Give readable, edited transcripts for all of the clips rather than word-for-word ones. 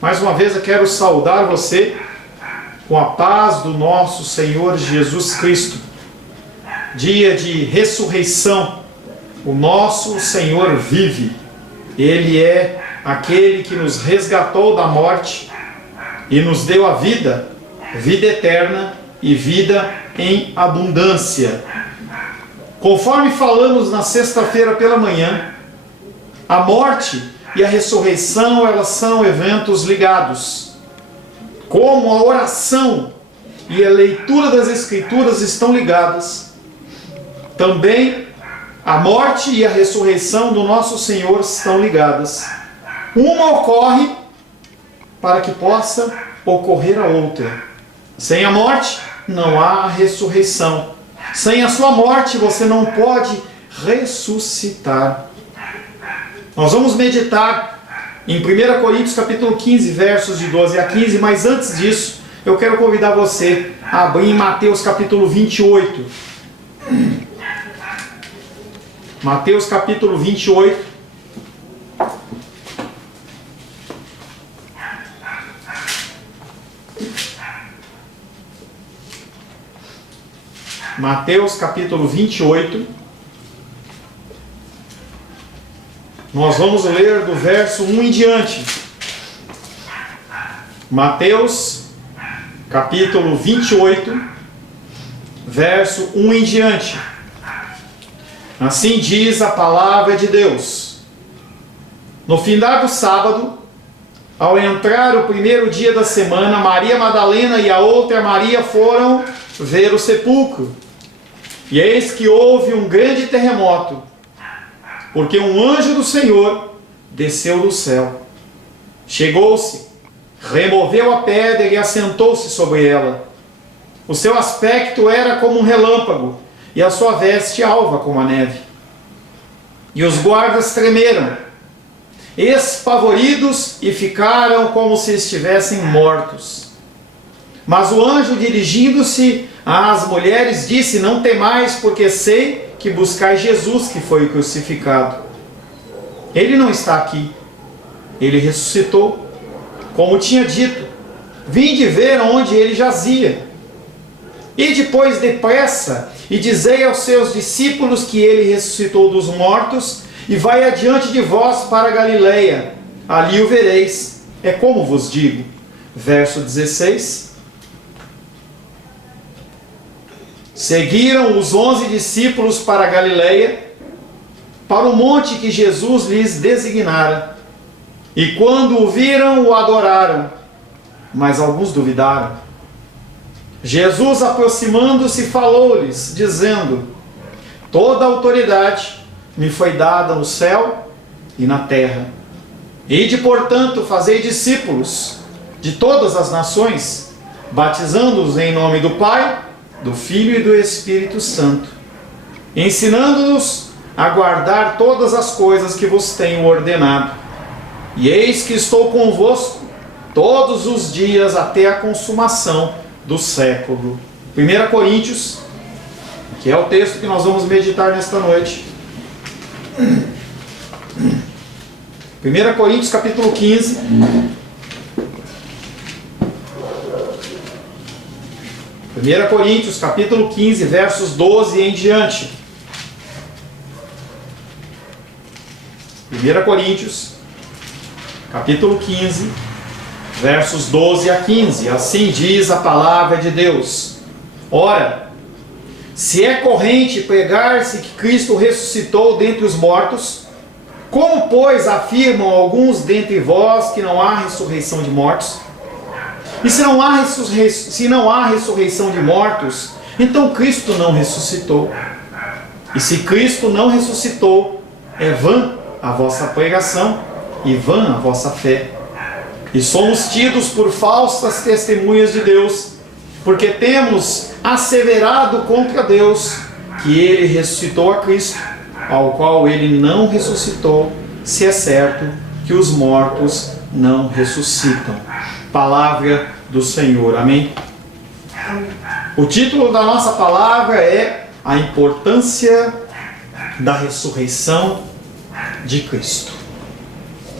Mais uma vez eu quero saudar você com a paz do nosso Senhor Jesus Cristo. Dia de ressurreição, o nosso Senhor vive. Ele é aquele que nos resgatou da morte e nos deu a vida, vida eterna e vida em abundância. Conforme falamos na sexta-feira pela manhã, a morte e a ressurreição, elas são eventos ligados. Como a oração e a leitura das Escrituras estão ligadas, também a morte e a ressurreição do nosso Senhor estão ligadas. Uma ocorre para que possa ocorrer a outra. Sem a morte, não há ressurreição. Sem a sua morte, você não pode ressuscitar. Nós vamos meditar em 1 Coríntios capítulo 15, versos de 12 a 15, mas antes disso, eu quero convidar você a abrir em Mateus capítulo 28. Mateus capítulo 28. Mateus capítulo 28. Nós vamos ler do verso 1 em diante. Mateus capítulo 28, verso 1 em diante. Assim diz a palavra de Deus. No findar do sábado, ao entrar o primeiro dia da semana, Maria Madalena e a outra Maria foram ver o sepulcro. E eis que houve um grande terremoto, porque um anjo do Senhor desceu do céu. Chegou-se, removeu a pedra e assentou-se sobre ela. O seu aspecto era como um relâmpago, e a sua veste alva como a neve. E os guardas tremeram, espavoridos, e ficaram como se estivessem mortos. Mas o anjo, dirigindo-se às mulheres, disse: não temais, porque sei que buscais Jesus, que foi crucificado. Ele não está aqui, ele ressuscitou, como tinha dito. Vinde ver onde ele jazia. E depois depressa, e dizei aos seus discípulos que ele ressuscitou dos mortos, e vai adiante de vós para Galileia, ali o vereis. É como vos digo. Verso 16. Seguiram os 11 discípulos para Galileia, para o monte que Jesus lhes designara. E quando o viram, o adoraram, mas alguns duvidaram. Jesus, aproximando-se, falou-lhes, dizendo: toda a autoridade me foi dada no céu e na terra. Ide, portanto, fazei discípulos de todas as nações, batizando-os em nome do Pai, do Filho e do Espírito Santo, ensinando-nos a guardar todas as coisas que vos tenho ordenado. E eis que estou convosco todos os dias até a consumação do século. 1 Coríntios, que é o texto que nós vamos meditar nesta noite. 1 Coríntios capítulo 15. 1 Coríntios capítulo 15, versos 12 em diante. 1 Coríntios capítulo 15, versos 12 a 15. Assim diz a palavra de Deus. Ora, se é corrente pregar-se que Cristo ressuscitou dentre os mortos, como, pois, afirmam alguns dentre vós que não há ressurreição de mortos? E se não há ressurreição de mortos, então Cristo não ressuscitou. E se Cristo não ressuscitou, é vã a vossa pregação e vã a vossa fé. E somos tidos por falsas testemunhas de Deus, porque temos asseverado contra Deus que ele ressuscitou a Cristo, ao qual ele não ressuscitou, se é certo que os mortos não ressuscitam. Palavra do Senhor. Amém? O título da nossa palavra é a importância da ressurreição de Cristo.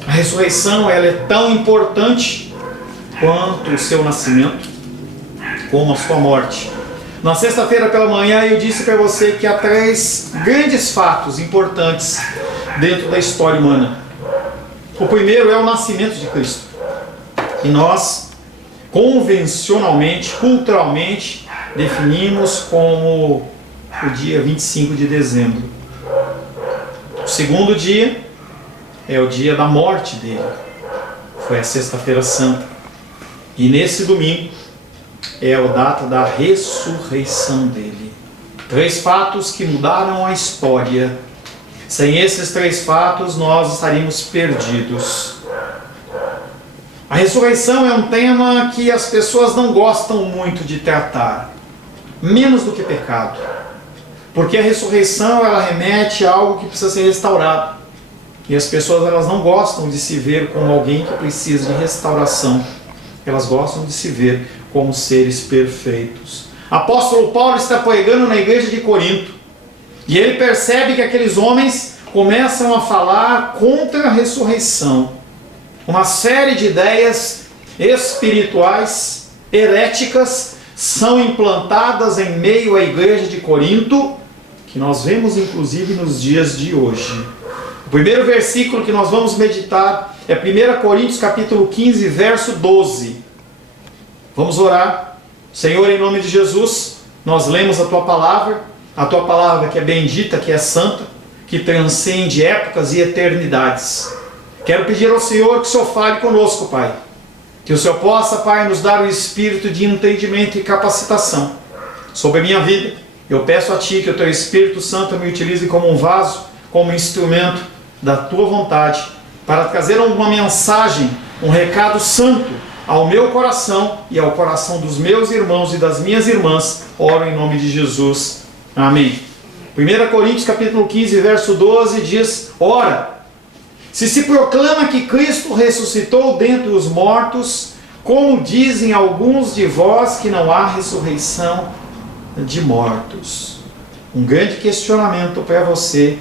A ressurreição ela é tão importante quanto o seu nascimento, como a sua morte. Na sexta-feira pela manhã eu disse para você que há 3 grandes fatos importantes dentro da história humana. O primeiro é o nascimento de Cristo, que nós convencionalmente, culturalmente, definimos como o dia 25 de dezembro. O segundo dia é o dia da morte dele, foi a sexta-feira santa. E nesse domingo é a data da ressurreição dele. 3 fatos que mudaram a história. Sem esses 3 fatos nós estaríamos perdidos. A ressurreição é um tema que as pessoas não gostam muito de tratar, menos do que pecado, porque a ressurreição ela remete a algo que precisa ser restaurado, e as pessoas elas não gostam de se ver como alguém que precisa de restauração, elas gostam de se ver como seres perfeitos. Apóstolo Paulo está pregando na igreja de Corinto, e ele percebe que aqueles homens começam a falar contra a ressurreição. Uma série de ideias espirituais, heréticas, são implantadas em meio à igreja de Corinto, que nós vemos inclusive nos dias de hoje. O primeiro versículo que nós vamos meditar é 1 Coríntios capítulo 15, verso 12. Vamos orar. Senhor, em nome de Jesus, nós lemos a Tua palavra que é bendita, que é santa, que transcende épocas e eternidades. Quero pedir ao Senhor que o Senhor fale conosco, Pai. Que o Senhor possa, Pai, nos dar o espírito de entendimento e capacitação sobre a minha vida. Eu peço a Ti que o Teu Espírito Santo me utilize como um vaso, como instrumento da Tua vontade, para trazer uma mensagem, um recado santo ao meu coração e ao coração dos meus irmãos e das minhas irmãs. Oro em nome de Jesus. Amém. 1 Coríntios capítulo 15, verso 12 diz: Ora, se proclama que Cristo ressuscitou dentre os mortos, como dizem alguns de vós que não há ressurreição de mortos. Um grande questionamento para você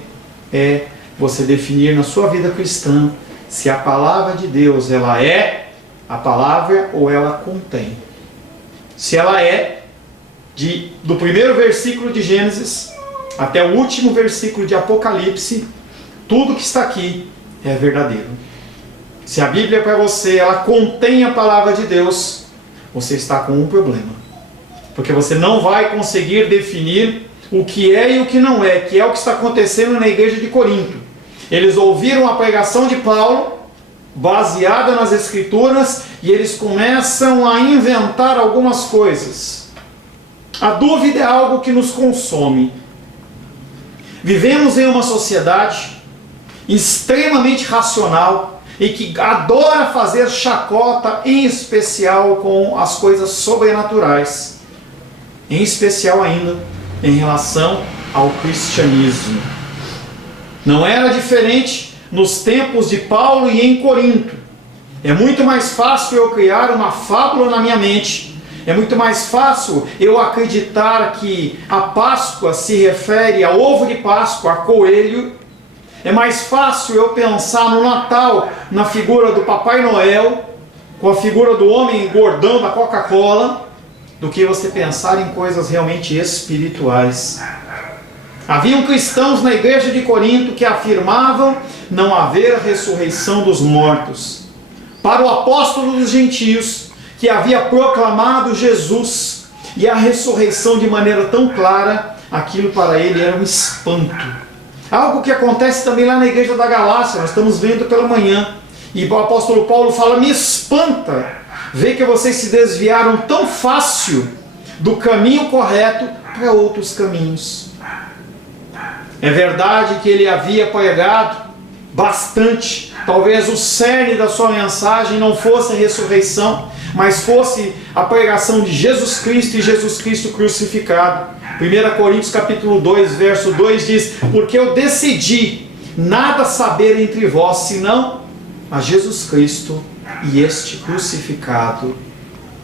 é você definir na sua vida cristã se a palavra de Deus ela é a palavra ou ela contém. Se ela é do primeiro versículo de Gênesis até o último versículo de Apocalipse, tudo que está aqui é verdadeiro. Se a Bíblia para você ela contém a palavra de Deus, você está com um problema, porque você não vai conseguir definir o que é e o que não é, que é o que está acontecendo na igreja de Corinto. Eles ouviram a pregação de Paulo baseada nas Escrituras e eles começam a inventar algumas coisas. A dúvida é algo que nos consome. Vivemos em uma sociedade extremamente racional e que adora fazer chacota, em especial com as coisas sobrenaturais, em especial ainda em relação ao cristianismo. Não era diferente nos tempos de Paulo e em Corinto. É muito mais fácil eu criar uma fábula na minha mente. É muito mais fácil eu acreditar que a Páscoa se refere a ovo de Páscoa, a coelho. É mais fácil eu pensar no Natal, na figura do Papai Noel, com a figura do homem gordão da Coca-Cola, do que você pensar em coisas realmente espirituais. Haviam cristãos na igreja de Corinto que afirmavam não haver ressurreição dos mortos. Para o apóstolo dos gentios, que havia proclamado Jesus e a ressurreição de maneira tão clara, aquilo para ele era um espanto. Algo que acontece também lá na igreja da Galácia, nós estamos vendo pela manhã. E o apóstolo Paulo fala: me espanta ver que vocês se desviaram tão fácil do caminho correto para outros caminhos. É verdade que ele havia pregado bastante. Talvez o cerne da sua mensagem não fosse a ressurreição, mas fosse a pregação de Jesus Cristo e Jesus Cristo crucificado. 1 Coríntios capítulo 2, verso 2 diz: porque eu decidi nada saber entre vós, senão a Jesus Cristo e este crucificado.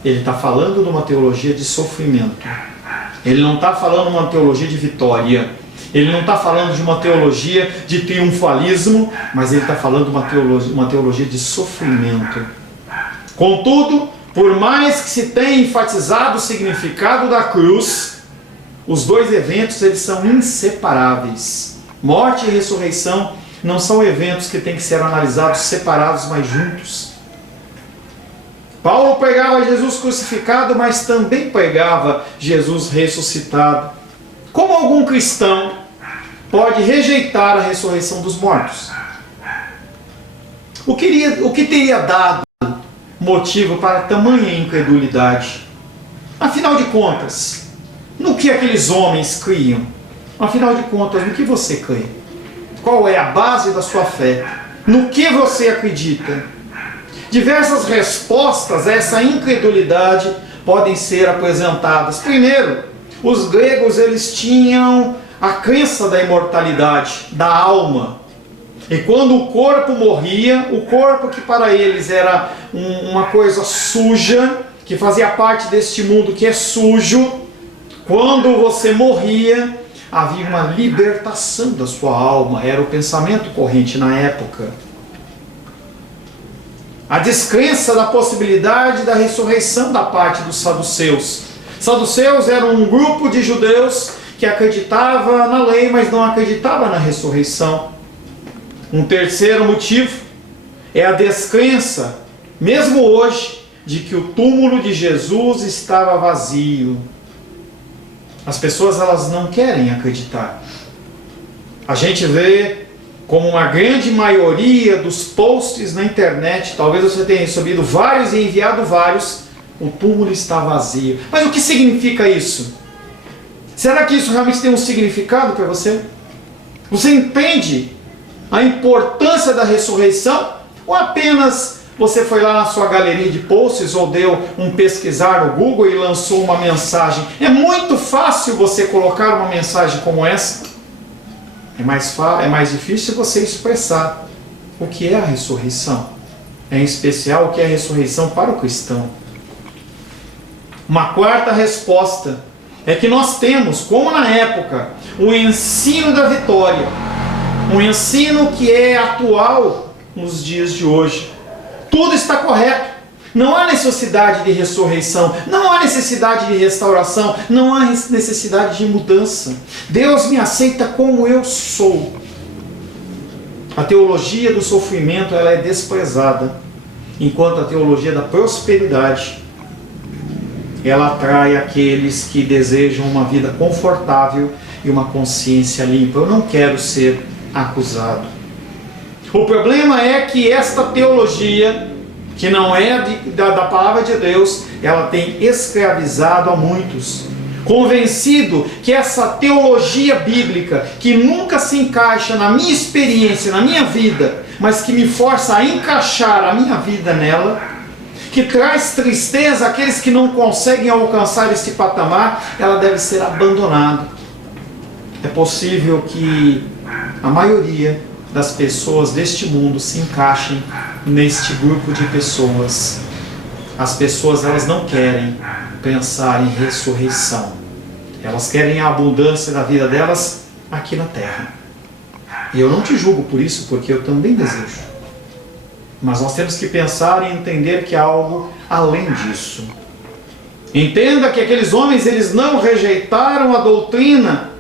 Ele está falando de uma teologia de sofrimento. Ele não está falando de uma teologia de vitória. Ele não está falando de uma teologia de triunfalismo, mas ele está falando de uma teologia de sofrimento. Contudo, por mais que se tenha enfatizado o significado da cruz, os dois eventos eles são inseparáveis. Morte e ressurreição não são eventos que têm que ser analisados separados, mas juntos. Paulo pregava Jesus crucificado, mas também pregava Jesus ressuscitado. Como algum cristão pode rejeitar a ressurreição dos mortos? O que teria dado motivo para tamanha incredulidade? Afinal de contas, no que aqueles homens criam? Afinal de contas, no que você crê? Qual é a base da sua fé? No que você acredita? Diversas respostas a essa incredulidade podem ser apresentadas. Primeiro, os gregos eles tinham a crença da imortalidade, da alma. E quando o corpo morria, o corpo que para eles era uma coisa suja, que fazia parte deste mundo que é sujo, quando você morria, havia uma libertação da sua alma, era o pensamento corrente na época. A descrença da possibilidade da ressurreição da parte dos saduceus. Saduceus eram um grupo de judeus que acreditava na lei, mas não acreditava na ressurreição. Um terceiro motivo é a descrença, mesmo hoje, de que o túmulo de Jesus estava vazio. As pessoas elas não querem acreditar. A gente vê como uma grande maioria dos posts na internet, talvez você tenha recebido vários e enviado vários, o túmulo está vazio. Mas o que significa isso? Será que isso realmente tem um significado para você? Você entende a importância da ressurreição? Ou apenas você foi lá na sua galeria de posts ou deu um pesquisar no Google e lançou uma mensagem? É muito fácil você colocar uma mensagem como essa. É mais difícil você expressar o que é a ressurreição. Em especial, o que é a ressurreição para o cristão. Uma quarta resposta é que nós temos, como na época, o ensino da vitória. Um ensino que é atual nos dias de hoje. Tudo está correto. Não há necessidade de ressurreição, não há necessidade de restauração, não há necessidade de mudança. Deus me aceita como eu sou. A teologia do sofrimento ela é desprezada, enquanto a teologia da prosperidade ela atrai aqueles que desejam uma vida confortável e uma consciência limpa. Eu não quero ser acusado. O problema é que esta teologia, que não é da palavra de Deus, ela tem escravizado a muitos. Convencido que essa teologia bíblica, que nunca se encaixa na minha experiência, na minha vida, mas que me força a encaixar a minha vida nela, que traz tristeza àqueles que não conseguem alcançar este patamar, ela deve ser abandonada. É possível que a maioria das pessoas deste mundo se encaixem neste grupo de pessoas. As pessoas elas não querem pensar em ressurreição. Elas querem a abundância da vida delas aqui na terra. E eu não te julgo por isso, porque eu também desejo. Mas nós temos que pensar e entender que há algo além disso. Entenda que aqueles homens eles não rejeitaram a doutrina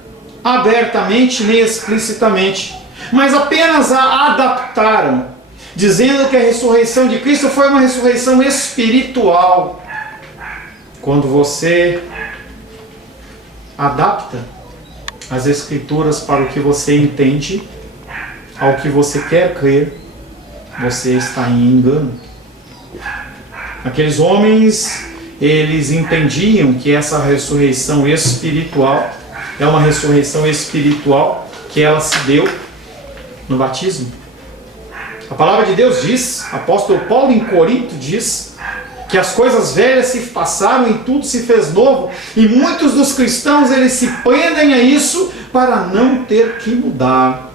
abertamente nem explicitamente, mas apenas a adaptaram, dizendo que a ressurreição de Cristo foi uma ressurreição espiritual. Quando você adapta as Escrituras para o que você entende, ao que você quer crer, você está em engano. Aqueles homens, eles entendiam que essa ressurreição espiritual é uma ressurreição espiritual que ela se deu no batismo. A palavra de Deus diz, o apóstolo Paulo em Corinto diz, que as coisas velhas se passaram e tudo se fez novo, e muitos dos cristãos eles se prendem a isso para não ter que mudar.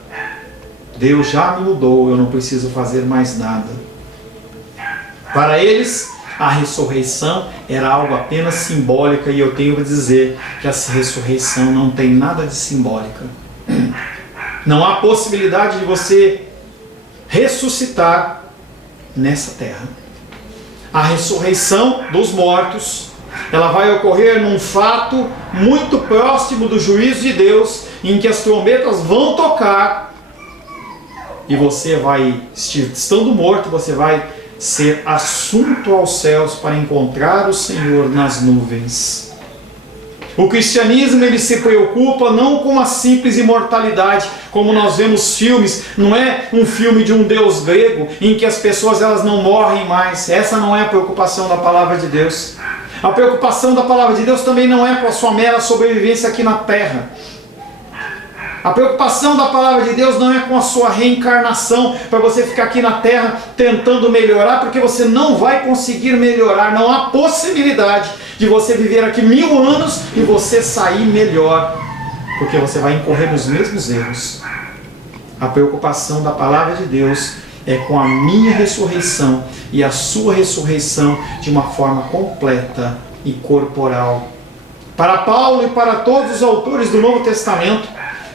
Deus já me mudou, eu não preciso fazer mais nada. Para eles, a ressurreição era algo apenas simbólica, e eu tenho que dizer que essa ressurreição não tem nada de simbólica. Não há possibilidade de você ressuscitar nessa terra. A ressurreição dos mortos, ela vai ocorrer num fato muito próximo do juízo de Deus, em que as trombetas vão tocar e você vai, estando morto, você vai ser assunto aos céus para encontrar o Senhor nas nuvens. O cristianismo, ele se preocupa não com a simples imortalidade, como nós vemos filmes. Não é um filme de um deus grego em que as pessoas elas não morrem mais. Essa não é a preocupação da palavra de Deus. A preocupação da palavra de Deus também não é com a sua mera sobrevivência aqui na terra. A preocupação da palavra de Deus não é com a sua reencarnação, para você ficar aqui na terra tentando melhorar, porque você não vai conseguir melhorar. Não há possibilidade de você viver aqui 1000 anos e você sair melhor, porque você vai incorrer nos mesmos erros. A preocupação da palavra de Deus é com a minha ressurreição e a sua ressurreição de uma forma completa e corporal. Para Paulo e para todos os autores do Novo Testamento,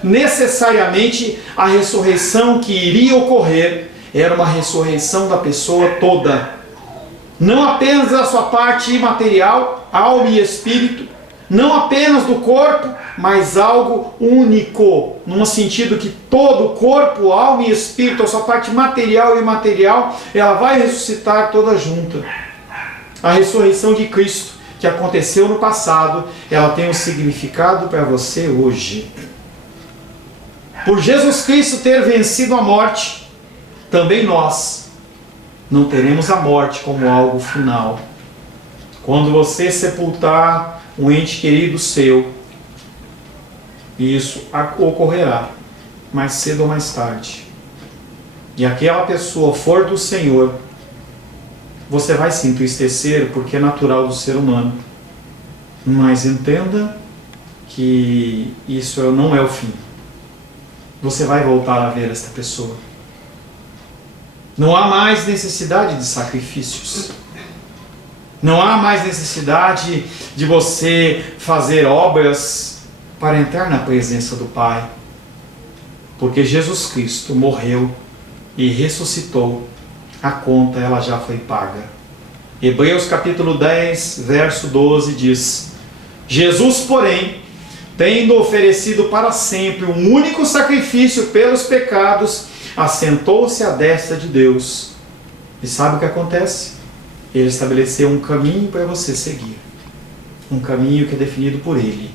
necessariamente a ressurreição que iria ocorrer era uma ressurreição da pessoa toda. Não apenas da sua parte imaterial, alma e espírito, não apenas do corpo, mas algo único, num sentido que todo o corpo, alma e espírito, a sua parte material e imaterial, ela vai ressuscitar toda junta. A ressurreição de Cristo, que aconteceu no passado, ela tem um significado para você hoje. Por Jesus Cristo ter vencido a morte, também nós não teremos a morte como algo final. Quando você sepultar um ente querido seu, isso ocorrerá mais cedo ou mais tarde, e aquela pessoa for do Senhor, você vai se entristecer, porque é natural do ser humano, mas entenda que isso não é o fim. Você vai voltar a ver esta pessoa. Não há mais necessidade de sacrifícios. Não há mais necessidade de você fazer obras para entrar na presença do Pai. Porque Jesus Cristo morreu e ressuscitou. A conta ela já foi paga. Hebreus capítulo 10, verso 12 diz: Jesus, porém, tendo oferecido para sempre um único sacrifício pelos pecados, assentou-se à destra de Deus. E sabe o que acontece? Ele estabeleceu um caminho para você seguir. Um caminho que é definido por Ele,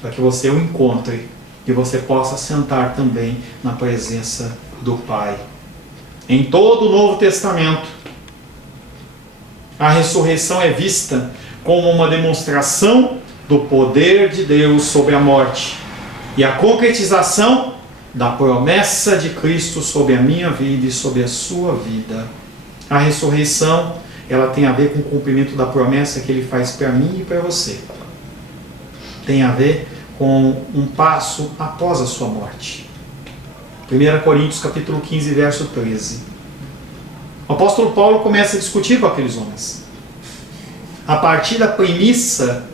para que você o encontre e você possa sentar também na presença do Pai. Em todo o Novo Testamento, a ressurreição é vista como uma demonstração do poder de Deus sobre a morte e a concretização da promessa de Cristo sobre a minha vida e sobre a sua vida. A ressurreição, ela tem a ver com o cumprimento da promessa que Ele faz para mim e para você. Tem a ver com um passo após a sua morte. 1 Coríntios capítulo 15, verso 13. O apóstolo Paulo começa a discutir com aqueles homens. A partir da premissa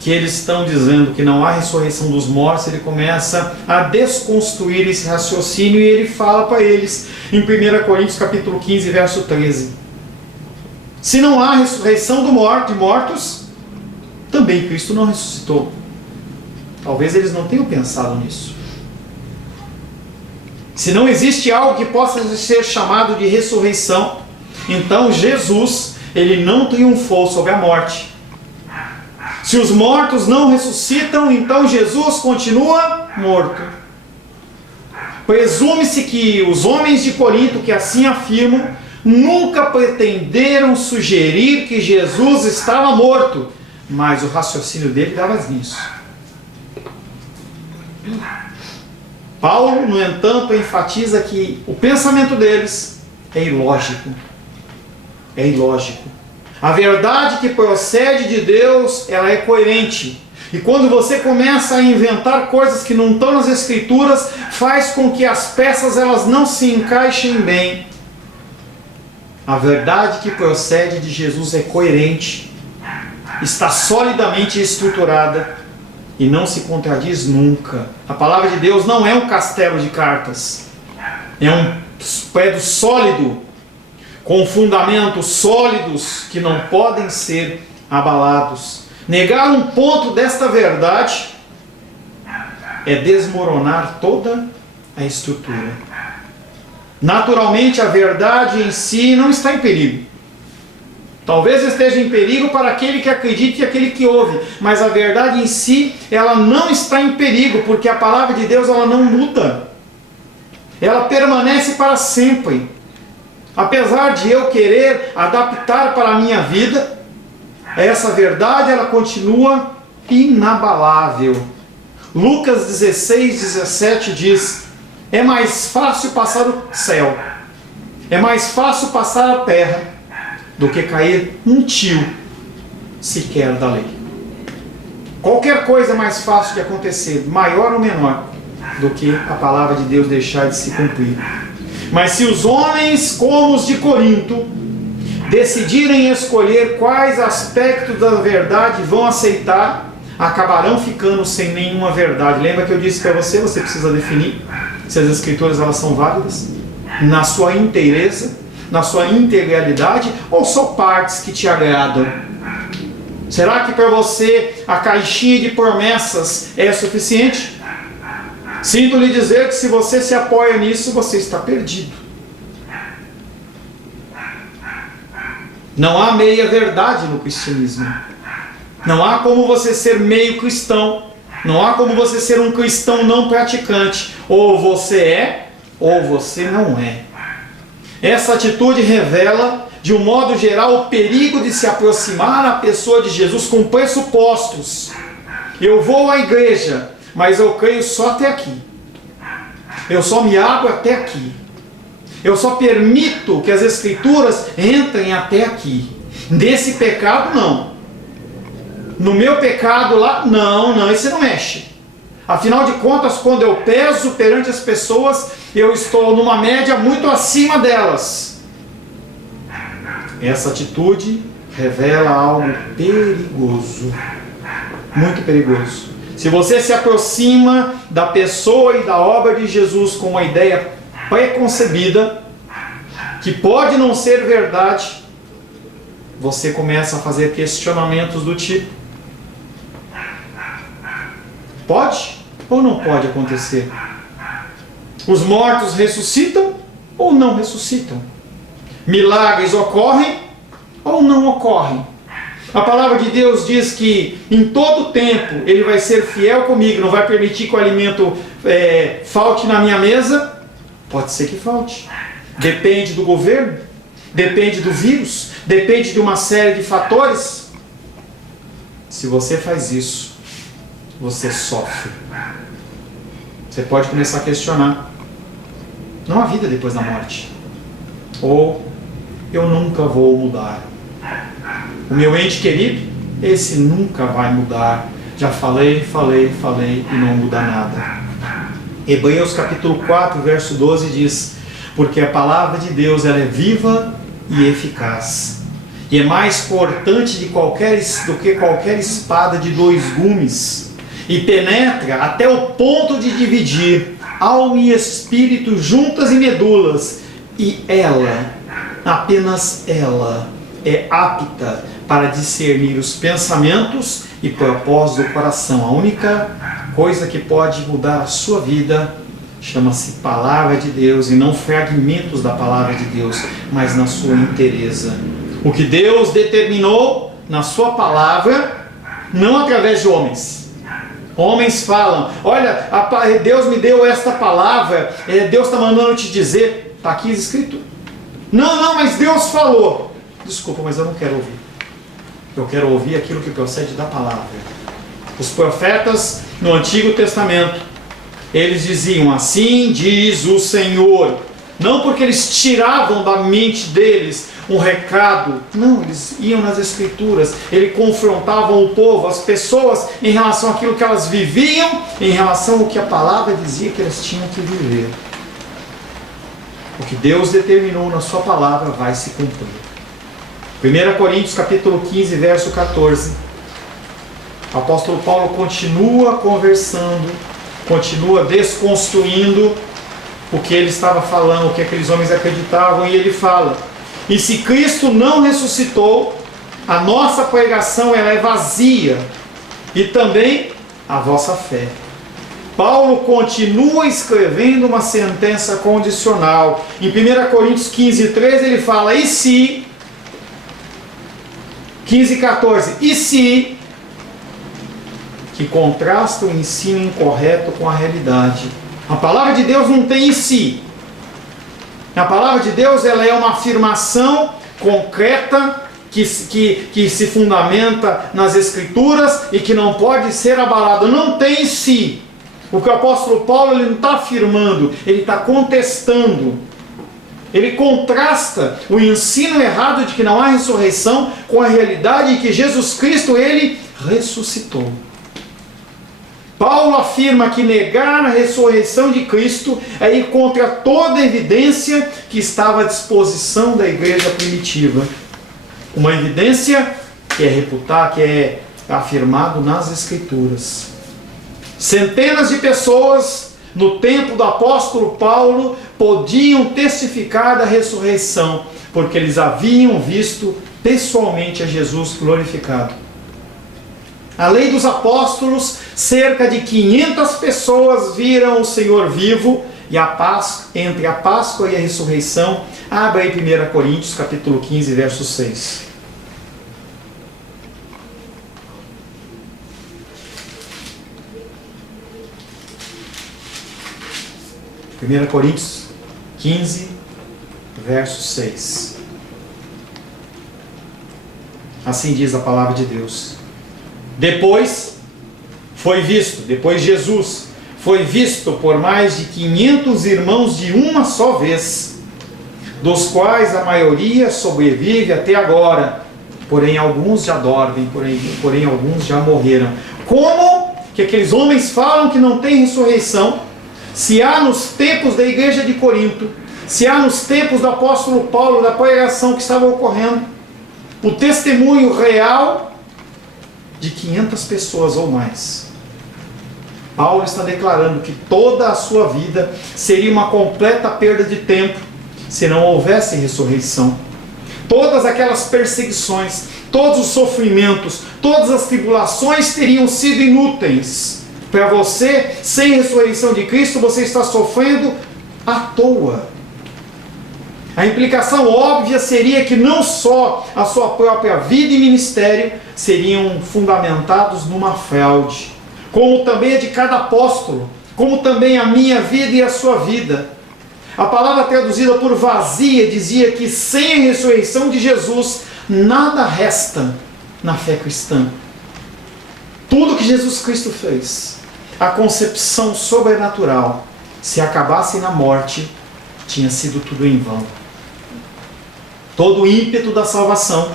que eles estão dizendo que não há ressurreição dos mortos, ele começa a desconstruir esse raciocínio e ele fala para eles em 1 Coríntios capítulo 15, verso 13. Se não há ressurreição de mortos, também Cristo não ressuscitou. Talvez eles não tenham pensado nisso. Se não existe algo que possa ser chamado de ressurreição, então Jesus, ele não triunfou sobre a morte. Se os mortos não ressuscitam, então Jesus continua morto. Presume-se que os homens de Corinto que assim afirmam, nunca pretenderam sugerir que Jesus estava morto, mas o raciocínio dele dava nisso. Paulo, no entanto, enfatiza que o pensamento deles é ilógico. É ilógico. A verdade que procede de Deus, ela é coerente. E quando você começa a inventar coisas que não estão nas Escrituras, faz com que as peças elas não se encaixem bem. A verdade que procede de Jesus é coerente, está solidamente estruturada e não se contradiz nunca. A palavra de Deus não é um castelo de cartas, é um prédio sólido, com fundamentos sólidos que não podem ser abalados. Negar um ponto desta verdade é desmoronar toda a estrutura. Naturalmente, a verdade em si não está em perigo. Talvez esteja em perigo para aquele que acredita e aquele que ouve, mas a verdade em si, ela não está em perigo, porque a palavra de Deus, ela não muda. Ela permanece para sempre. Apesar de eu querer adaptar para a minha vida, essa verdade, ela continua inabalável. Lucas 16:17 diz: é mais fácil passar o céu, é mais fácil passar a terra, do que cair um tio sequer da lei. Qualquer coisa é mais fácil de acontecer, maior ou menor, do que a palavra de Deus deixar de se cumprir. Mas se os homens como os de Corinto decidirem escolher quais aspectos da verdade vão aceitar, acabarão ficando sem nenhuma verdade. Lembra que eu disse para você, você precisa definir se as escrituras elas são válidas na sua inteireza, na sua integralidade, ou só partes que te agradam? Será que para você a caixinha de promessas é suficiente? Sinto lhe dizer que se você se apoia nisso, você está perdido. Não há meia verdade no cristianismo. Não há como você ser meio cristão. Não há como você ser um cristão não praticante. Ou você é, ou você não é. Essa atitude revela, de um modo geral, o perigo de se aproximar à pessoa de Jesus com pressupostos. Eu vou à igreja, mas eu creio só até aqui. Eu só me abro até aqui. Eu só permito que as escrituras entrem até aqui. Nesse pecado, não. No meu pecado lá, não, isso não mexe. Afinal de contas, quando eu peso perante as pessoas, eu estou numa média muito acima delas. Essa atitude revela algo perigoso. Muito perigoso. Se você se aproxima da pessoa e da obra de Jesus com uma ideia preconcebida, que pode não ser verdade, você começa a fazer questionamentos do tipo: pode ou não pode acontecer? Os mortos ressuscitam ou não ressuscitam? Milagres ocorrem ou não ocorrem? A palavra de Deus diz que em todo tempo Ele vai ser fiel comigo, não vai permitir que o alimento falte na minha mesa. Pode ser que falte. Depende do governo, depende do vírus, depende de uma série de fatores. Se você faz isso, você sofre. Você pode começar a questionar: não há vida depois da morte? Ou eu nunca vou mudar? O meu ente querido, esse nunca vai mudar. Já falei e não muda nada. Hebreus capítulo 4, verso 12 diz: porque a palavra de Deus ela é viva e eficaz, e é mais cortante do que qualquer espada de 2 gumes, e penetra até o ponto de dividir alma e espírito, juntas e medulas, e ela, apenas ela, é apta para discernir os pensamentos e propósitos do coração. A única coisa que pode mudar a sua vida chama-se Palavra de Deus, e não fragmentos da Palavra de Deus, mas na sua inteireza. O que Deus determinou na sua palavra, não através de homens. Homens falam: olha, Deus me deu esta palavra, Deus está mandando te dizer, está aqui escrito. Não, mas Deus falou. Desculpa, mas eu não quero ouvir. Eu quero ouvir aquilo que procede da palavra. Os profetas no Antigo Testamento, eles diziam: assim diz o Senhor. Não porque eles tiravam da mente deles um recado. Não, eles iam nas Escrituras. Eles confrontavam o povo, as pessoas, em relação àquilo que elas viviam, em relação ao que a palavra dizia que elas tinham que viver. O que Deus determinou na sua palavra vai se cumprir. 1 Coríntios capítulo 15, verso 14. O apóstolo Paulo continua conversando, continua desconstruindo o que ele estava falando, o que aqueles homens acreditavam, e ele fala: e se Cristo não ressuscitou, a nossa pregação ela é vazia, e também a vossa fé. Paulo continua escrevendo uma sentença condicional. Em 1 Coríntios 15:13 ele fala: e se, 15:14, e se, que contrasta o ensino incorreto com a realidade. A palavra de Deus não tem e se. A palavra de Deus ela é uma afirmação concreta que se fundamenta nas Escrituras e que não pode ser abalada. Não tem se. O que o apóstolo Paulo ele não está afirmando, ele está contestando. Ele contrasta o ensino errado de que não há ressurreição com a realidade de que Jesus Cristo ele ressuscitou. Paulo afirma que negar a ressurreição de Cristo é ir contra toda a evidência que estava à disposição da igreja primitiva. Uma evidência que é afirmado nas Escrituras. Centenas de pessoas no tempo do apóstolo Paulo podiam testificar da ressurreição, porque eles haviam visto pessoalmente a Jesus glorificado. A lei dos apóstolos, cerca de 500 pessoas viram o Senhor vivo, e entre a Páscoa e a ressurreição, abre aí 1 Coríntios capítulo 15, verso 6. 1 Coríntios 15, verso 6. Assim diz a palavra de Deus. Depois Jesus foi visto por mais de 500 irmãos de uma só vez, dos quais a maioria sobrevive até agora, porém alguns já dormem, porém alguns já morreram. Como que aqueles homens falam que não tem ressurreição, se há nos tempos da igreja de Corinto, se há nos tempos do apóstolo Paulo, da pregação que estava ocorrendo, o testemunho real de 500 pessoas ou mais? Paulo está declarando que toda a sua vida seria uma completa perda de tempo se não houvesse ressurreição. Todas aquelas perseguições, todos os sofrimentos, todas as tribulações teriam sido inúteis. Para você, sem ressurreição de Cristo, você está sofrendo à toa. A implicação óbvia seria que não só a sua própria vida e ministério seriam fundamentados numa fraude, como também a de cada apóstolo, como também a minha vida e a sua vida. A palavra traduzida por vazia dizia que sem a ressurreição de Jesus, nada resta na fé cristã. Tudo que Jesus Cristo fez, a concepção sobrenatural, se acabasse na morte, tinha sido tudo em vão. Todo o ímpeto da salvação,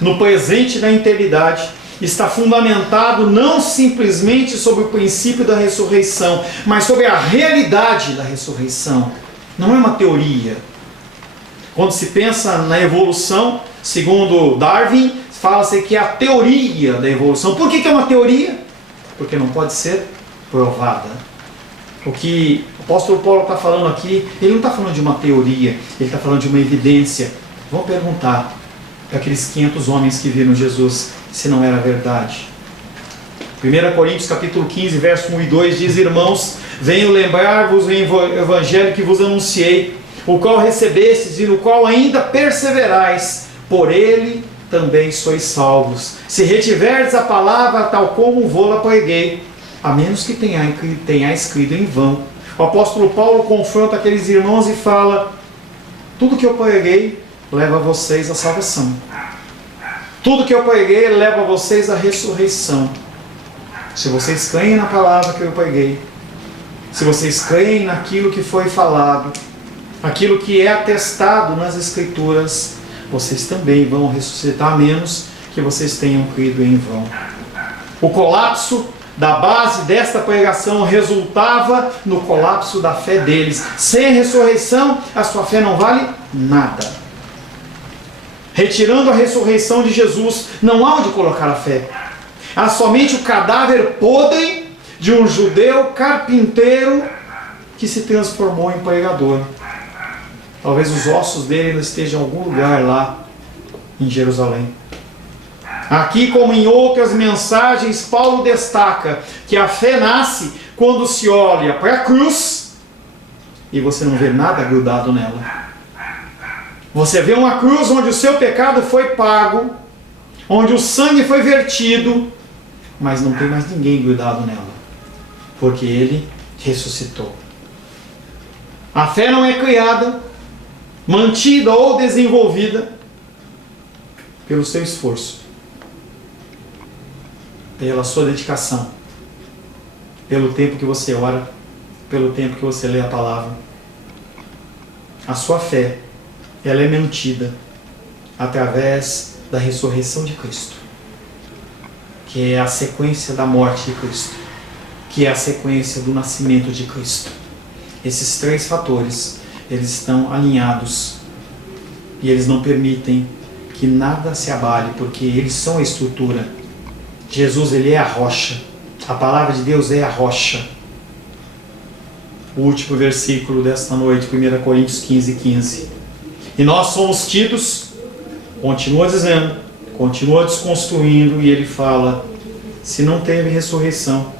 no presente e na eternidade, está fundamentado não simplesmente sobre o princípio da ressurreição, mas sobre a realidade da ressurreição. Não é uma teoria. Quando se pensa na evolução, segundo Darwin, fala-se que é a teoria da evolução. Por que é uma teoria? Porque não pode ser provada. O que o apóstolo Paulo está falando aqui, ele não está falando de uma teoria, ele está falando de uma evidência. Vamos perguntar para aqueles 500 homens que viram Jesus se não era verdade. 1 Coríntios capítulo 15, verso 1 e 2 diz: irmãos, venho lembrar-vos o evangelho que vos anunciei, o qual recebestes e no qual ainda perseverais, por ele também sois salvos, se retiverdes a palavra tal como vou-la preguei, a menos que tenhais crido em vão. O apóstolo Paulo confronta aqueles irmãos e fala: tudo que eu preguei leva vocês à salvação. Tudo que eu preguei leva vocês à ressurreição. Se vocês creem na palavra que eu preguei, se vocês creem naquilo que foi falado, aquilo que é atestado nas Escrituras, vocês também vão ressuscitar, a menos que vocês tenham crido em vão. O colapso da base desta pregação resultava no colapso da fé deles. Sem a ressurreição, a sua fé não vale nada. Retirando a ressurreição de Jesus, não há onde colocar a fé. Há somente o cadáver podre de um judeu carpinteiro que se transformou em pregador. Talvez os ossos dele ainda estejam em algum lugar lá em Jerusalém. Aqui, como em outras mensagens, Paulo destaca que a fé nasce quando se olha para a cruz e você não vê nada grudado nela. Você vê uma cruz onde o seu pecado foi pago, onde o sangue foi vertido, mas não tem mais ninguém grudado nela, porque ele ressuscitou. A fé não é criada, mantida ou desenvolvida pelo seu esforço, pela sua dedicação, pelo tempo que você ora, pelo tempo que você lê a palavra. A sua fé, ela é mantida através da ressurreição de Cristo, que é a sequência da morte de Cristo, que é a sequência do nascimento de Cristo. Esses três fatores, eles estão alinhados e eles não permitem que nada se abale, porque eles são a estrutura. Jesus, ele é a rocha. A palavra de Deus é a rocha. O último versículo desta noite, 1 Coríntios 15:15. E nós somos tidos, continua dizendo, continua desconstruindo, e ele fala, se não teve ressurreição,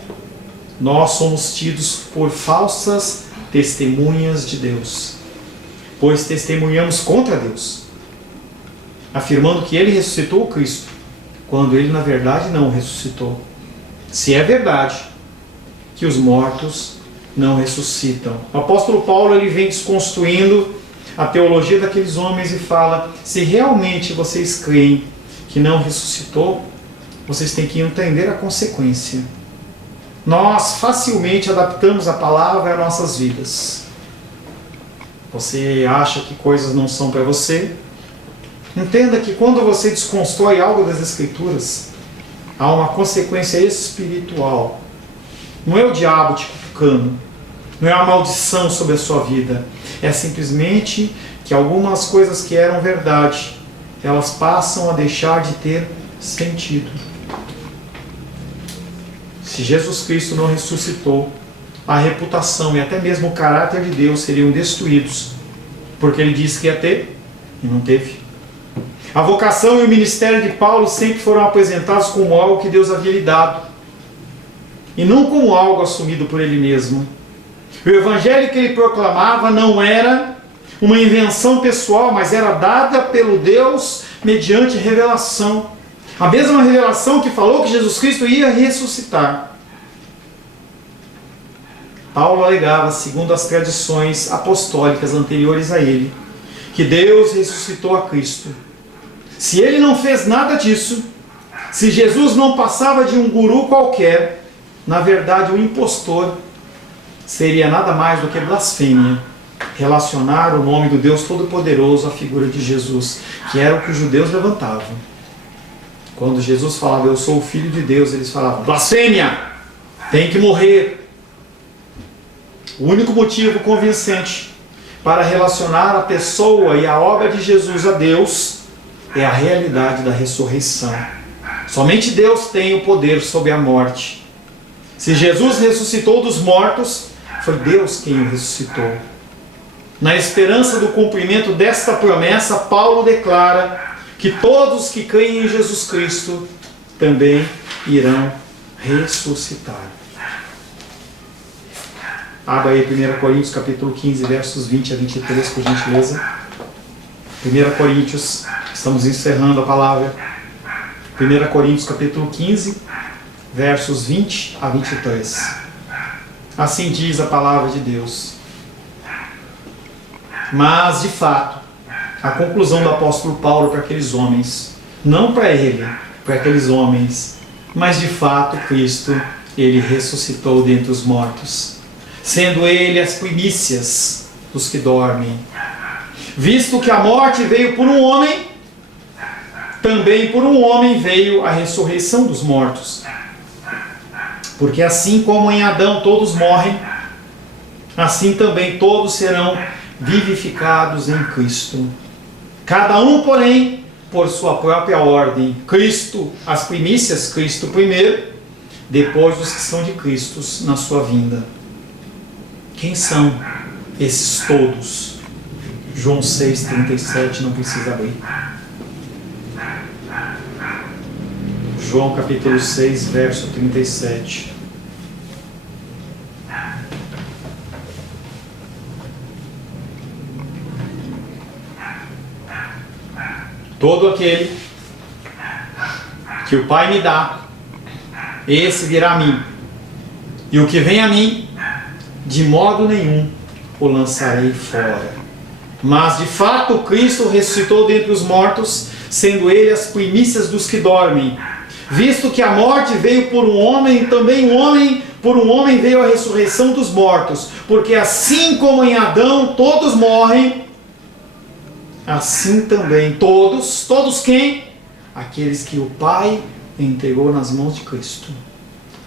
nós somos tidos por falsas testemunhas de Deus, pois testemunhamos contra Deus, afirmando que ele ressuscitou o Cristo, quando ele na verdade não ressuscitou. Se é verdade que os mortos não ressuscitam. O apóstolo Paulo, ele vem desconstruindo a teologia daqueles homens e fala, se realmente vocês creem que não ressuscitou, vocês têm que entender a consequência. Nós facilmente adaptamos a palavra às nossas vidas. Você acha que coisas não são para você? Entenda que quando você desconstrói algo das Escrituras, há uma consequência espiritual. Não é o diabo te cutucando, não é uma maldição sobre a sua vida. É simplesmente que algumas coisas que eram verdade, elas passam a deixar de ter sentido. Se Jesus Cristo não ressuscitou, a reputação e até mesmo o caráter de Deus seriam destruídos, porque ele disse que ia ter e não teve. A vocação e o ministério de Paulo sempre foram apresentados como algo que Deus havia lhe dado, e não como algo assumido por ele mesmo. O evangelho que ele proclamava não era uma invenção pessoal, mas era dada pelo Deus mediante revelação. A mesma revelação que falou que Jesus Cristo ia ressuscitar. Paulo alegava, segundo as tradições apostólicas anteriores a ele, que Deus ressuscitou a Cristo. Se ele não fez nada disso, se Jesus não passava de um guru qualquer, na verdade um impostor, seria nada mais do que blasfêmia relacionar o nome do Deus Todo-Poderoso à figura de Jesus, que era o que os judeus levantavam. Quando Jesus falava, eu sou o Filho de Deus, eles falavam, blasfêmia, tem que morrer. O único motivo convincente para relacionar a pessoa e a obra de Jesus a Deus é a realidade da ressurreição. Somente Deus tem o poder sobre a morte. Se Jesus ressuscitou dos mortos, foi Deus quem o ressuscitou. Na esperança do cumprimento desta promessa, Paulo declara que todos que creem em Jesus Cristo também irão ressuscitar. Abra aí 1 Coríntios capítulo 15, versos 20 a 23, por gentileza. 1 Coríntios, estamos encerrando a palavra. 1 Coríntios capítulo 15, versos 20 a 23. Assim diz a palavra de Deus. Mas, de fato, a conclusão do apóstolo Paulo para aqueles homens, não para ele, para aqueles homens, mas de fato Cristo, ele ressuscitou dentre os mortos, sendo ele as primícias dos que dormem. Visto que a morte veio por um homem, também por um homem veio a ressurreição dos mortos. Porque assim como em Adão todos morrem, assim também todos serão vivificados em Cristo. Cada um, porém, por sua própria ordem. Cristo, as primícias, Cristo primeiro, depois os que são de Cristo na sua vinda. Quem são esses todos? João 6,37, não precisa abrir. João capítulo 6, verso 37. Todo aquele que o Pai me dá, esse virá a mim. E o que vem a mim, de modo nenhum o lançarei fora. Mas de fato Cristo ressuscitou dentre os mortos, sendo ele as primícias dos que dormem. Visto que a morte veio por um homem, também por um homem veio a ressurreição dos mortos. Porque assim como em Adão todos morrem, assim também todos quem? Aqueles que o Pai entregou nas mãos de Cristo.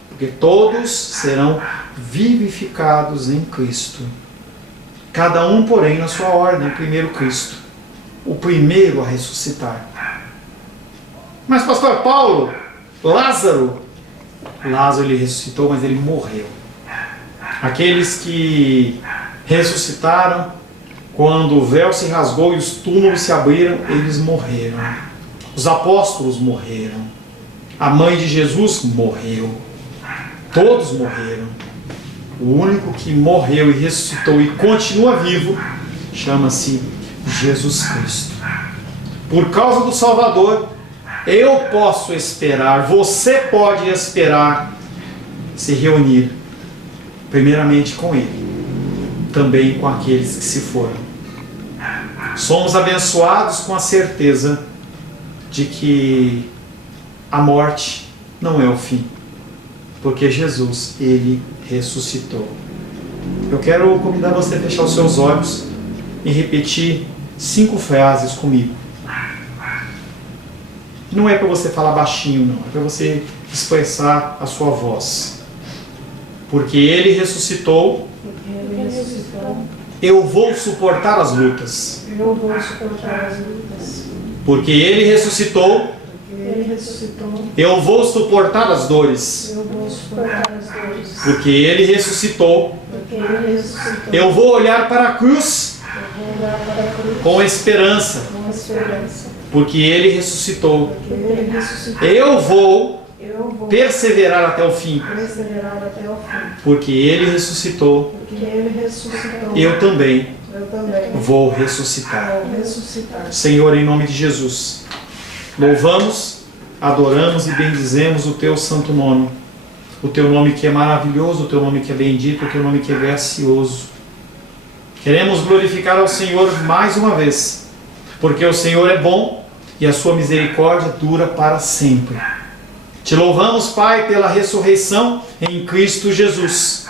Porque todos serão vivificados em Cristo. Cada um, porém, na sua ordem. Primeiro Cristo, o primeiro a ressuscitar. Mas pastor Paulo, Lázaro ele ressuscitou, mas ele morreu. Aqueles que ressuscitaram, quando o véu se rasgou e os túmulos se abriram, eles morreram. Os apóstolos morreram. A mãe de Jesus morreu. Todos morreram. O único que morreu e ressuscitou e continua vivo chama-se Jesus Cristo. Por causa do Salvador, eu posso esperar, você pode esperar se reunir, primeiramente com Ele, também com aqueles que se foram. Somos abençoados com a certeza de que a morte não é o fim, porque Jesus, Ele ressuscitou. Eu quero convidar você a fechar os seus olhos e repetir 5 frases comigo. Não é para você falar baixinho, não. É para você expressar a sua voz. Porque Ele ressuscitou, eu vou suportar as lutas. Eu vou suportar as lutas. Porque Ele ressuscitou, eu vou suportar as dores. Eu vou suportar as dores. Porque Ele ressuscitou, eu vou olhar para a cruz com esperança. Porque Ele ressuscitou, eu vou perseverar até o fim. Porque Ele ressuscitou, eu também vou ressuscitar. Senhor, em nome de Jesus, louvamos, adoramos e bendizemos o Teu santo nome. O Teu nome que é maravilhoso, o Teu nome que é bendito, o Teu nome que é gracioso. Queremos glorificar ao Senhor mais uma vez, porque o Senhor é bom e a sua misericórdia dura para sempre. Te louvamos, Pai, pela ressurreição em Cristo Jesus.